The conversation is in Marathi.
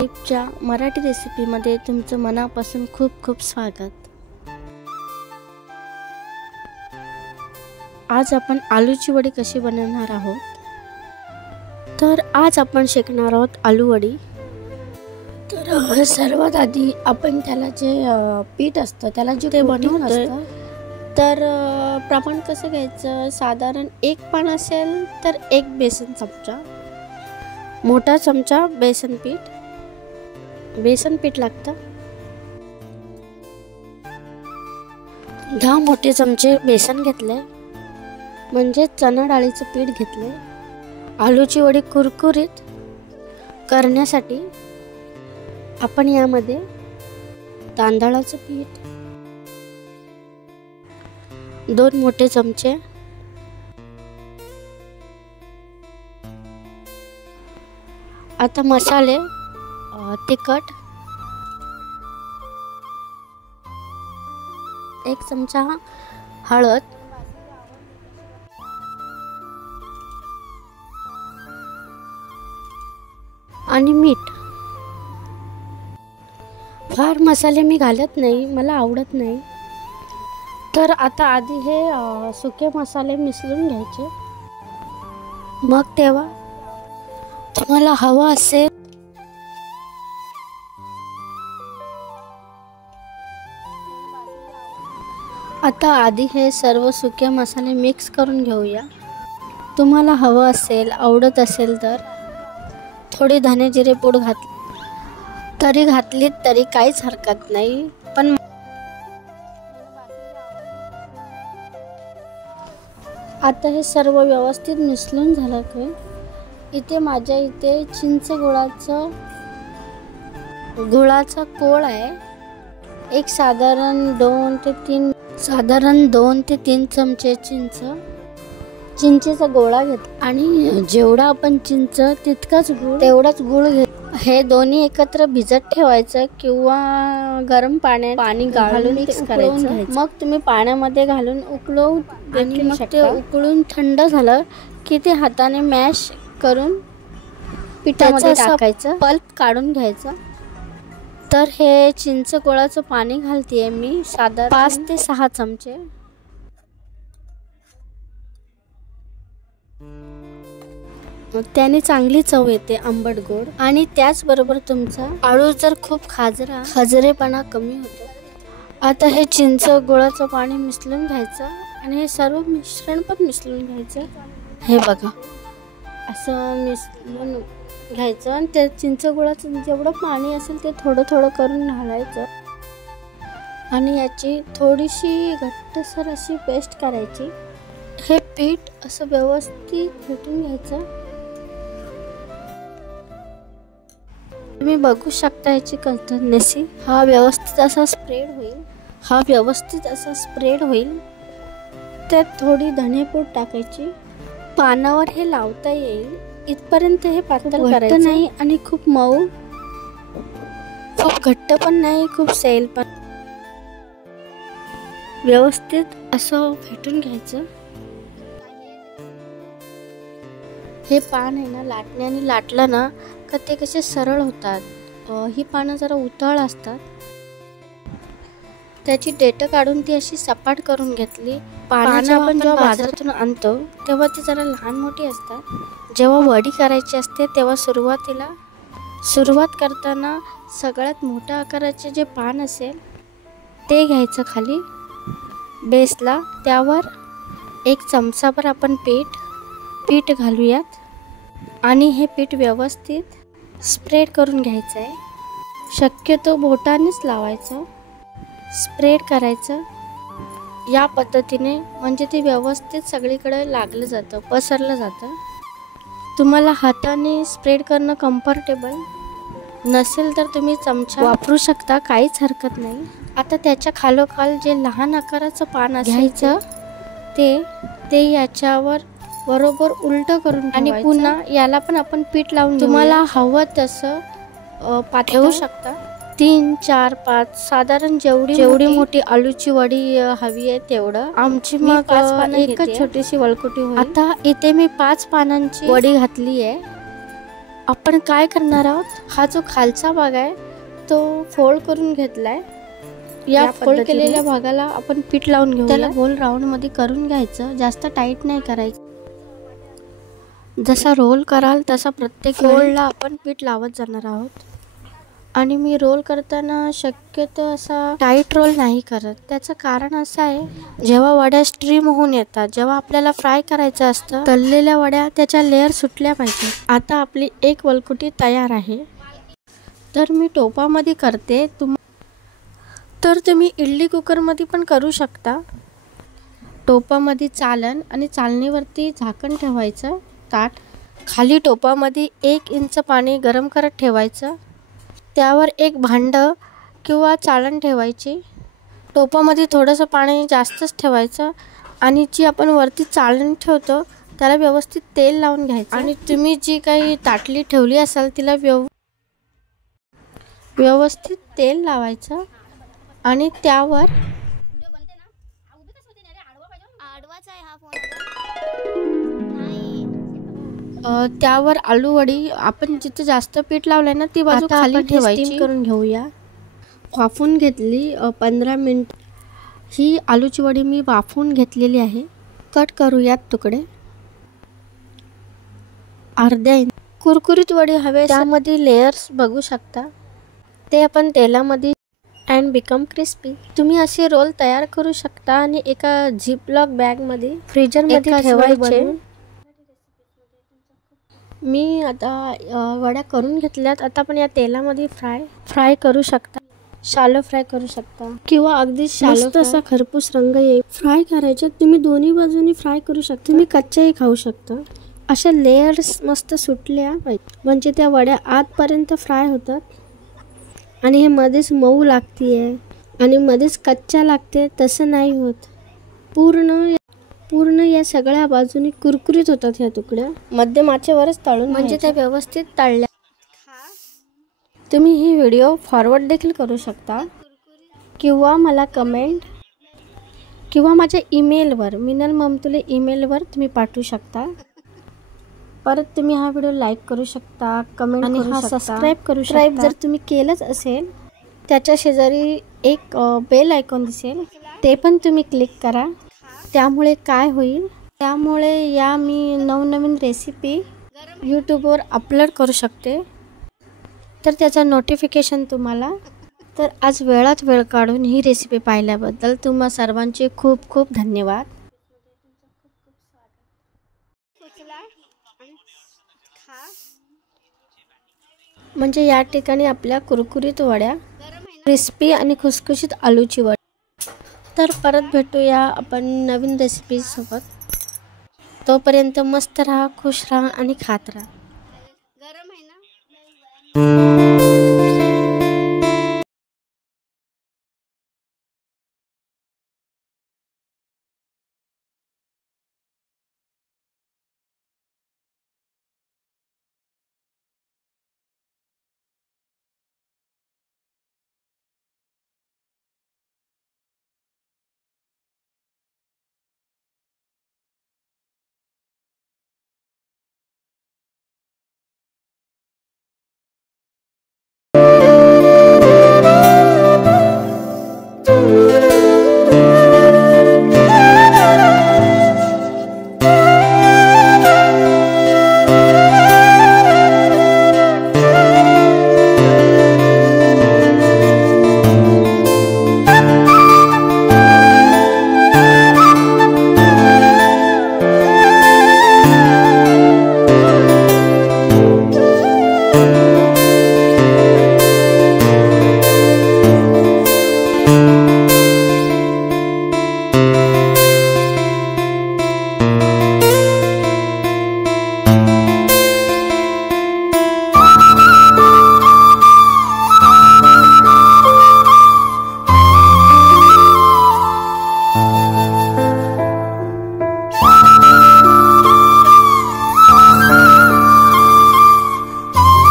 टिपच्या मराठी रेसिपीमध्ये तुमचं मनापासून खूप खूप स्वागत। आज आपण आलूची वडी कशी बनवणार आहोत। तर आज आपण शिकणार आहोत आलू वडी। तर सर्वात आधी आपण त्याला जे पीठ असतं त्याला जे ते बनवतो तर प्रमाण कसं घ्यायचं, साधारण एक पान असेल तर एक बेसन चमचा, मोठा चमचा बेसन पीठ लागतं। 10 मोठे चमचे बेसन घेतले, म्हणजे चणा डाळीचं पीठ घेतले। आलूची वडी कुरकुरीत करण्यासाठी आपण यामध्ये तांदळाचं पीठ 2 मोठे चमचे, आता मसाले तिखट 1 चमचा हळद, आणि मीठ। फार मसाले मी घालत नाही, मला आवडत नाही। तर आता आधी हे सुके मसाले मिसळून घ्यायचे। मग तेव्हा तुम्हाला हवं असेल आता आधी हे सर्व सुके मसाले मिक्स करून घेऊया। तुम्हाला हवं असेल, आवडत असेल तर थोडी धने जिरे पूड घातलीत तरी काहीच हरकत नाही। पण आता हे सर्व व्यवस्थित मिसळून झालं की इथे माझ्या इथे चिंच गुळाचा कोळ आहे। एक साधारण 2 ते 3 चमचे चिंचेचा गोळा घेत आणि जेवढा आपण चिंच तेवढाच गुळ घेत। हे दोन्ही एकत्र भिजत ठेवायचं किंवा गरम पाणी घालून मिक्स करायचं। मग तुम्ही पाण्यामध्ये घालून उकळवून आणि मग ते उकळून थंड झालं की ते हाताने मॅश करून पिठामध्ये टाकायचं, पल्प काढून घ्यायचं। तर हे चिंच गोळाचं पाणी घालतेय मी साधारण 5 ते 6 चमचे। त्याने चांगली चव येते, आंबट गोड। आणि त्याचबरोबर तुमचा आळू जर खूप खाजरेपणा कमी होतो। आता हे चिंच गुळाचं पाणी मिसळून घ्यायचं आणि हे सर्व मिश्रण पण मिसळून घ्यायचं। हे बघा, असं मिसळून घ्यायचं आणि ते चिंच गुळाचं जेवढं पाणी असेल ते थोडं थोडं करून घालायचं आणि याची थोडीशी घट्टसर अशी पेस्ट करायची। हे पीठ असं व्यवस्थित फेटून घ्यायचं। तुम्ही बघू शकता याची कन्सिस्टन्सी हा व्यवस्थित असा स्प्रेड होईल। त्यात थोडी धनेपूड टाकायची। पानावर हे लावता येईल इथपर्यंत हे पातळ करायचं नाही आणि खूप मऊ, खूप घट्ट पण नाही, खूप सैल पण। व्यवस्थित असं फेटून घ्यायचं। हे पान आहे ना, लाटण्याने लाटलं ना का ते कसे सरळ होतात। ही पानं जरा उताळ असतात, त्याची देठ काढून ती अशी सपाट करून घेतली। पानं आपण जेव्हा बाजारातून आणतो तेव्हा ती जरा लहान मोठी असतात। जेव्हा वडी करायची असते तेव्हा सुरुवात करताना सगळ्यात मोठ्या आकाराचे जे पान असेल ते घ्यायचं खाली बेसला। त्यावर 1 चमचाभर आपण पीठ घालूयात आणि हे पीठ व्यवस्थित स्प्रेड करून घ्यायचं आहे। शक्यतो बोटानेच लावायचं, स्प्रेड करायचं या पद्धतीने, म्हणजे ते व्यवस्थित सगळीकडे लागलं जातं, पसरलं जातं। तुम्हाला हाताने स्प्रेड करणं कम्फर्टेबल नसेल तर तुम्ही चमचा वापरू शकता, काहीच हरकत नाही। आता त्याच्या खालोखाल जे लहान आकाराचं पान घ्यायचं ते याच्यावर बरोबर उलट करून आणि पुन्हा याला पण आपण पीठ लावून तुम्हाला हवं तसं ठेवू शकता। 3, 4, 5 साधारण जेवढी मोठी आलूची वडी हवी आहे तेवढं। आमची मग एकच छोटीशी वळकुटी होईल। आता इथे मी 5 पानांची वडी घातली आहे आपण काय करणार आहोत, हा जो खालचा भाग आहे तो फोल्ड करून घेतलाय. या फोल्ड केलेल्या भागाला आपण पीठ लावून घेऊ. त्याला गोल राऊंड मध्ये करून घ्यायचं, जास्त टाईट नाही करायचं. जसा रोल कराल तसा प्रत्येक रोलला आपण पीठ लावत जाणार आहोत. आणि मी रोल करताना शक्यतो असा टाईट रोल नाही करत. त्याचं कारण असं आहे, जेव्हा वड्या स्ट्रीम होऊन येतात, जेव्हा आपल्याला फ्राय करायचं असतं, तळलेल्या वड्या त्याच्या लेअर सुटल्या पाहिजे. आता आपली एक वलकुटी तयार आहे. तर मी टोपामध्ये करते, तर तुम्ही इडली कुकरमध्ये पण करू शकता. टोपामध्ये चालन आणि चालणीवरती झाकण ठेवायचं ताट. खाली टोपामध्ये 1 इंच पाणी गरम करत ठेवायचं. त्यावर एक भांडं किंवा चाळण ठेवायची. टोपामध्ये थोडंसं पाणी जास्तच ठेवायचं आणि जी आपण वरती चाळण ठेवतो त्याला व्यवस्थित तेल लावून घ्यायचं. आणि तुम्ही जी काही ताटली ठेवली असाल तिला व्यवस्थित तेल लावायचं आणि त्यावर आलू वडी आपण जिथे जास्त पीठ लावलंय ना ती बाजू खाली ठेवायची. करून घेऊया. वाफवून घेतली 15 मिनिट. ही आलूची वडी मी वाफवून घेतलेली आहे. कट करूयात तुकडे. अर्ध्या इंच कुरकुरीत वडी हवे त्यामध्ये लेयर्स बघू शकता. ते आपण तेलामध्ये अँड बिकम क्रिस्पी. तुम्ही असे रोल तयार करू शकता आणि एका झिपलॉक बॅगमध्ये फ्रीजरमध्ये ठेवायचे. मी आता वड्या करून घेतल्यात. आता आपण या तेलामध्ये फ्राय करू शकता. शालो फ्राय करू शकता किंवा अगदी शालो असा खरपूस रंग येईल फ्राय करायचे. तुम्ही दोन्ही बाजूनी फ्राय करू शकता. तुम्ही कच्च्याही खाऊ शकता. अशा लेयर्स मस्त सुटल्या पाहिजे म्हणजे त्या वड्या आतपर्यंत फ्राय होतात. आणि हे मध्येच मऊ लागतीये आणि मध्येच कच्च्या लागते तसं नाही होत. पूर्ण या सगळ्या बाजूनी कुरकुरीत होतात ह्या तुकड्या. मध्यम आचेवरच तळून म्हणजे त्या व्यवस्थित तळल्या. तुम्ही ही व्हिडिओ फॉरवर्ड देखील करू शकता किंवा मला कमेंट किंवा माझ्या ईमेलवर मिनल ममतुले ईमेलवर तुम्ही पाठवू शकता. परत तुम्ही हा व्हिडिओ लाईक करू शकता, कमेंट आणि हा सबस्क्राईब करू शकता. जर तुम्ही केलंच असेल त्याच्या शेजारी एक बेल आयकॉन दिसेल ते पण तुम्ही क्लिक करा. त्यामुळे काय होईल, त्यामुळे या मी नवनवीन रेसिपी यूट्यूबवर अपलोड करू शकते. तर त्याचं नोटिफिकेशन तुम्हाला. तर आज वेळात वेळ काढून ही रेसिपी पाहिल्याबद्दल तुम्हा सर्वांचे खूप खूप धन्यवाद. म्हणजे या ठिकाणी आपल्या कुरकुरीत वड्या, क्रिस्पी आणि खुसखुशीत आलूची वडी. तर परत भेटूया आपण नवीन रेसिपी सोबत. तोपर्यंत मस्त राहा, खुश राहा आणि खात राहा.